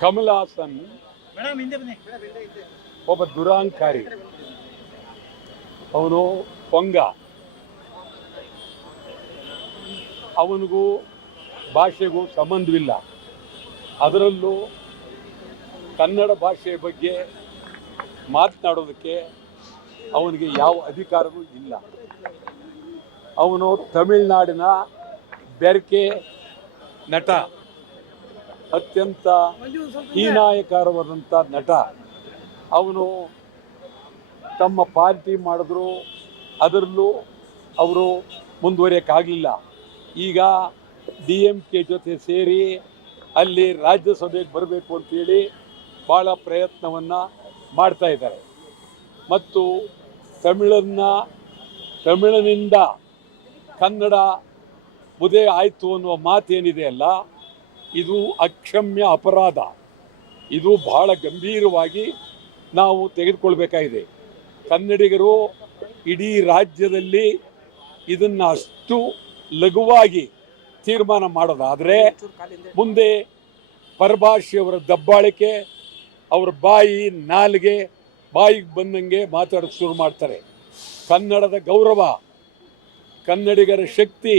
ಕಮಲ್ ಹಾಸನ್ ಒಬ್ಬ ದುರಾಂಕಾರಿ. ಅವನು ಪೊಂಗ. ಅವನಿಗೂ ಭಾಷೆಗೂ ಸಂಬಂಧವಿಲ್ಲ. ಅದರಲ್ಲೂ ಕನ್ನಡ ಭಾಷೆಯ ಬಗ್ಗೆ ಮಾತನಾಡೋದಕ್ಕೆ ಅವನಿಗೆ ಯಾವ ಅಧಿಕಾರವೂ ಇಲ್ಲ. ಅವನು ತಮಿಳುನಾಡಿನ ಬೆರಕೆ ನಟ, ಅತ್ಯಂತ ಹೀನಾಯಕಾರವಾದಂಥ ನಟ. ಅವನು ತಮ್ಮ ಪಾರ್ಟಿ ಮಾಡಿದ್ರು, ಅದರಲ್ಲೂ ಅವರು ಮುಂದುವರಿಯೋಕ್ಕಾಗಲಿಲ್ಲ. ಈಗ DMK ಜೊತೆ ಸೇರಿ ಅಲ್ಲಿ ರಾಜ್ಯಸಭೆಗೆ ಬರಬೇಕು ಅಂತೇಳಿ ಭಾಳ ಪ್ರಯತ್ನವನ್ನು ಮಾಡ್ತಾ ಇದ್ದಾರೆ. ಮತ್ತು ತಮಿಳಿನಿಂದ ಕನ್ನಡ ಮುದೆ ಆಯಿತು ಅನ್ನುವ ಮಾತೇನಿದೆ ಅಲ್ಲ, ಇದು ಅಕ್ಷಮ್ಯ ಅಪರಾಧ. ಇದು ಬಹಳ ಗಂಭೀರವಾಗಿ ನಾವು ತೆಗೆದುಕೊಳ್ಬೇಕಾಗಿದೆ. ಕನ್ನಡಿಗರು ಇಡೀ ರಾಜ್ಯದಲ್ಲಿ ಇದನ್ನು ಅಷ್ಟು ಲಘುವಾಗಿ ತೀರ್ಮಾನ ಮಾಡೋದಾದರೆ ಮುಂದೆ ಪರಭಾಷೆಯವರ ದಬ್ಬಾಳಿಕೆ, ಅವರ ನಾಲಿಗೆ ಬಾಯಿಗೆ ಬಂದಂಗೆ ಮಾತಾಡೋಕ್ಕೆ ಶುರು ಮಾಡ್ತಾರೆ. ಕನ್ನಡದ ಗೌರವ, ಕನ್ನಡಿಗರ ಶಕ್ತಿ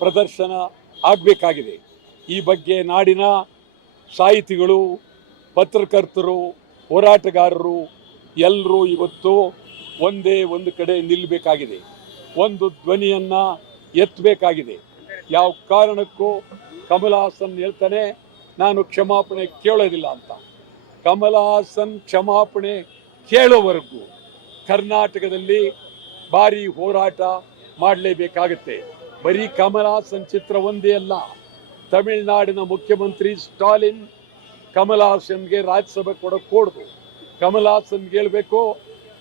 ಪ್ರದರ್ಶನ ಆಗಬೇಕಾಗಿದೆ. ಈ ಬಗ್ಗೆ ನಾಡಿನ ಸಾಹಿತಿಗಳು, ಪತ್ರಕರ್ತರು, ಹೋರಾಟಗಾರರು ಎಲ್ಲರೂ ಇವತ್ತು ಒಂದೇ ಒಂದು ಕಡೆ ನಿಲ್ಲಬೇಕಾಗಿದೆ. ಒಂದು ಧ್ವನಿಯನ್ನು ಎತ್ತಬೇಕಾಗಿದೆ. ಯಾವ ಕಾರಣಕ್ಕೂ ಕಮಲ್ ಹಾಸನ್ ಹೇಳ್ತಾನೆ ನಾನು ಕ್ಷಮಾಪಣೆ ಕೇಳೋದಿಲ್ಲ ಅಂತ. ಕಮಲ್ ಹಾಸನ್ ಕ್ಷಮಾಪಣೆ ಕೇಳೋವರೆಗೂ ಕರ್ನಾಟಕದಲ್ಲಿ ಭಾರಿ ಹೋರಾಟ ಮಾಡಲೇಬೇಕಾಗುತ್ತೆ. ಬರೀ ಕಮಲ್ ಹಾಸನ್ ಚಿತ್ರ ಒಂದೇ ಅಲ್ಲ. ತಮಿಳುನಾಡಿನ ಮುಖ್ಯಮಂತ್ರಿ ಸ್ಟಾಲಿನ್ ಕಮಲ್ ಹಾಸನ್ಗೆ ರಾಜ್ಯಸಭೆ ಕೊಡೋದು. ಕಮಲ್ ಹಾಸನ್ಗೆ ಹೇಳಬೇಕು,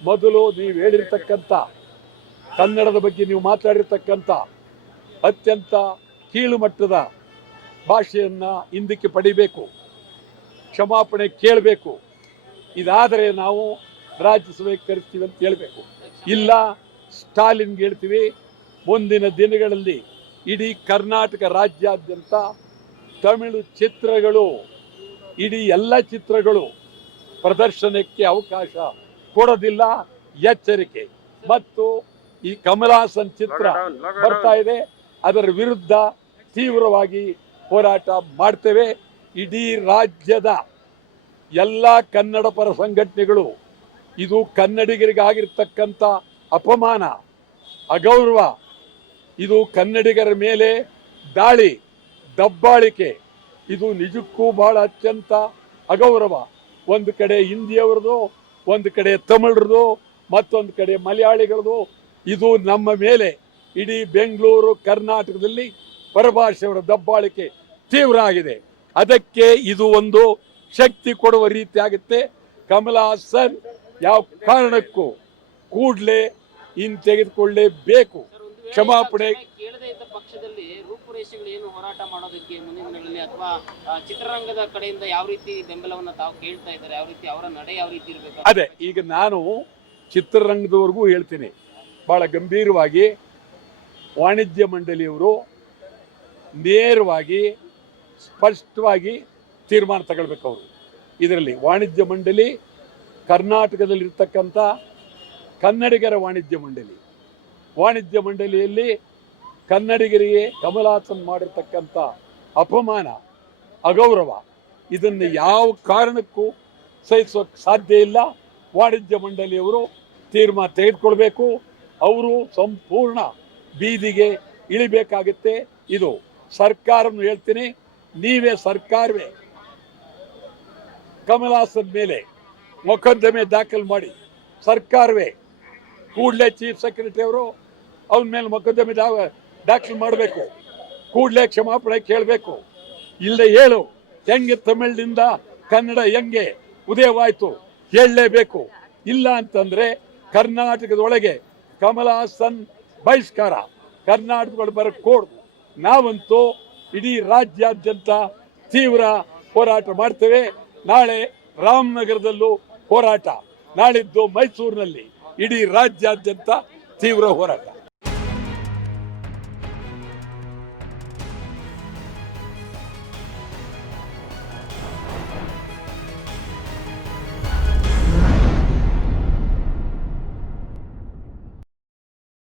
ಮೊದಲು ನೀವು ಹೇಳಿರ್ತಕ್ಕಂಥ ಕನ್ನಡದ ಬಗ್ಗೆ ನೀವು ಮಾತಾಡಿರ್ತಕ್ಕಂಥ ಅತ್ಯಂತ ಕೀಳು ಮಟ್ಟದ ಭಾಷೆಯನ್ನು ಹಿಂದಕ್ಕೆ ಪಡಿಬೇಕು, ಕ್ಷಮಾಪಣೆ ಕೇಳಬೇಕು. ಇದಾದರೆ ನಾವು ರಾಜ್ಯಸಭೆಗೆ ಕರೆಸ್ತೀವಿ ಅಂತ ಹೇಳಬೇಕು. ಇಲ್ಲ ಸ್ಟಾಲಿನ್ಗೆ ಹೇಳ್ತೀವಿ, ಮುಂದಿನ ದಿನಗಳಲ್ಲಿ ಇಡೀ ಕರ್ನಾಟಕ ರಾಜ್ಯಾದ್ಯಂತ ತಮಿಳು ಚಿತ್ರಗಳು, ಇಡೀ ಎಲ್ಲ ಚಿತ್ರಗಳು ಪ್ರದರ್ಶನಕ್ಕೆ ಅವಕಾಶ ಕೊಡೋದಿಲ್ಲ, ಎಚ್ಚರಿಕೆ. ಮತ್ತು ಈ ಕಮಲ್ ಹಾಸನ್ ಚಿತ್ರ ಬರ್ತಾ ಇದೆ, ಅದರ ವಿರುದ್ಧ ತೀವ್ರವಾಗಿ ಹೋರಾಟ ಮಾಡ್ತೇವೆ. ಇಡೀ ರಾಜ್ಯದ ಎಲ್ಲ ಕನ್ನಡ ಪರ ಸಂಘಟನೆಗಳು ಇದು ಕನ್ನಡಿಗರಿಗಾಗಿರ್ತಕ್ಕಂಥ ಅಪಮಾನ, ಅಗೌರವ, ಇದು ಕನ್ನಡಿಗರ ಮೇಲೆ ದಾಳಿ, ದಬ್ಬಾಳಿಕೆ, ಇದು ನಿಜಕ್ಕೂ ಬಹಳ ಅತ್ಯಂತ ಅಗೌರವ. ಒಂದು ಕಡೆ ಹಿಂದಿಯವರದು, ಒಂದು ಕಡೆ ತಮಿಳರದು, ಮತ್ತೊಂದು ಕಡೆ ಮಲಯಾಳಿಗಳದು. ಇದು ನಮ್ಮ ಮೇಲೆ ಇಡೀ ಬೆಂಗಳೂರು ಕರ್ನಾಟಕದಲ್ಲಿ ಪರಭಾಷೆಯವರ ದಬ್ಬಾಳಿಕೆ ತೀವ್ರ ಆಗಿದೆ. ಅದಕ್ಕೆ ಇದು ಒಂದು ಶಕ್ತಿ ಕೊಡುವ ರೀತಿ ಆಗುತ್ತೆ. ಕಮಲ್ ಹಾಸನ್ ಯಾವ ಕಾರಣಕ್ಕೂ ಕೂಡಲೇ ಇನ್ನು ತೆಗೆದುಕೊಳ್ಳಲೇಬೇಕು. ಕ್ಷಮಾಪಣೆ ಕೇಳದೇ ಇದ್ದ ಪಕ್ಷದಲ್ಲಿ ರೂಪುರೇಷೆಗಳು ಏನು ಹೋರಾಟ ಮಾಡೋದಕ್ಕೆ ಮುಂದಿನ ದಿನಗಳಲ್ಲಿ, ಅಥವಾ ಚಿತ್ರರಂಗದ ಕಡೆಯಿಂದ ಯಾವ ರೀತಿ ಬೆಂಬಲವನ್ನು ತಾವು ಕೇಳ್ತಾ ಇದ್ದಾರೆ, ಯಾವ ರೀತಿ ಅವರ ನಡೆ ಯಾವ ರೀತಿ ಇರಬೇಕು? ಅದೇ ಈಗ ನಾನು ಚಿತ್ರರಂಗದವರೆಗೂ ಹೇಳ್ತೀನಿ, ಬಹಳ ಗಂಭೀರವಾಗಿ ವಾಣಿಜ್ಯ ಮಂಡಳಿಯವರು ನೇರವಾಗಿ ಸ್ಪಷ್ಟವಾಗಿ ತೀರ್ಮಾನ ತಗೊಳ್ಬೇಕು. ಅವರು ಇದರಲ್ಲಿ ವಾಣಿಜ್ಯ ಮಂಡಳಿ, ಕರ್ನಾಟಕದಲ್ಲಿರ್ತಕ್ಕಂಥ ಕನ್ನಡಿಗರ ವಾಣಿಜ್ಯ ಮಂಡಳಿಯಲ್ಲಿ ಕನ್ನಡಿಗರಿಗೆ ಕಮಲ್ ಹಾಸನ್ ಮಾಡಿರ್ತಕ್ಕಂಥ ಅಪಮಾನ, ಅಗೌರವ, ಇದನ್ನು ಯಾವ ಕಾರಣಕ್ಕೂ ಸಹಿಸೋಕ್ಕೆ ಸಾಧ್ಯ ಇಲ್ಲ. ವಾಣಿಜ್ಯ ಮಂಡಳಿಯವರು ತೀರ್ಮಾನ ತೆಗೆದುಕೊಳ್ಬೇಕು. ಅವರು ಸಂಪೂರ್ಣ ಬೀದಿಗೆ ಇಳಿಬೇಕಾಗುತ್ತೆ. ಇದು ಸರ್ಕಾರವನ್ನು ಹೇಳ್ತೀನಿ, ನೀವೇ ಸರ್ಕಾರವೇ ಕಮಲ್ ಹಾಸನ್ ಮೇಲೆ ಮೊಕದ್ದಮೆ ದಾಖಲು ಮಾಡಿ, ಸರ್ಕಾರವೇ ಕೂಡಲೇ ಚೀಫ್ ಸೆಕ್ರೆಟರಿ ಅವರು ಅವನ ಮೇಲೆ ಮೊಕದ್ದಮೆ ದಾಖಲು ಮಾಡಬೇಕು. ಕೂಡಲೇ ಕ್ಷಮಾಪಣೆ ಕೇಳಬೇಕು. ಇಲ್ಲದೆ ಹೇಳು ಹೆಂಗೆ ತಮಿಳಿನಿಂದ ಕನ್ನಡ ಹೆಂಗೆ ಉದಯವಾಯಿತು ಹೇಳಲೇಬೇಕು. ಇಲ್ಲ ಅಂತಂದರೆ ಕರ್ನಾಟಕದೊಳಗೆ ಕಮಲ್ ಹಾಸನ್ ಬಹಿಷ್ಕಾರ, ಕರ್ನಾಟಕದೊಳಗೆ ಬರೋಕ್ಕೆ ಕೊಡ್ದು. ನಾವಂತೂ ಇಡೀ ರಾಜ್ಯಾದ್ಯಂತ ತೀವ್ರ ಹೋರಾಟ ಮಾಡ್ತೇವೆ. ನಾಳೆ ರಾಮನಗರದಲ್ಲೂ ಹೋರಾಟ, ನಾಳಿದ್ದು ಮೈಸೂರಿನಲ್ಲಿ, ಇಡೀ ರಾಜ್ಯಾದ್ಯಂತ ತೀವ್ರ ಹೋರಾಟ.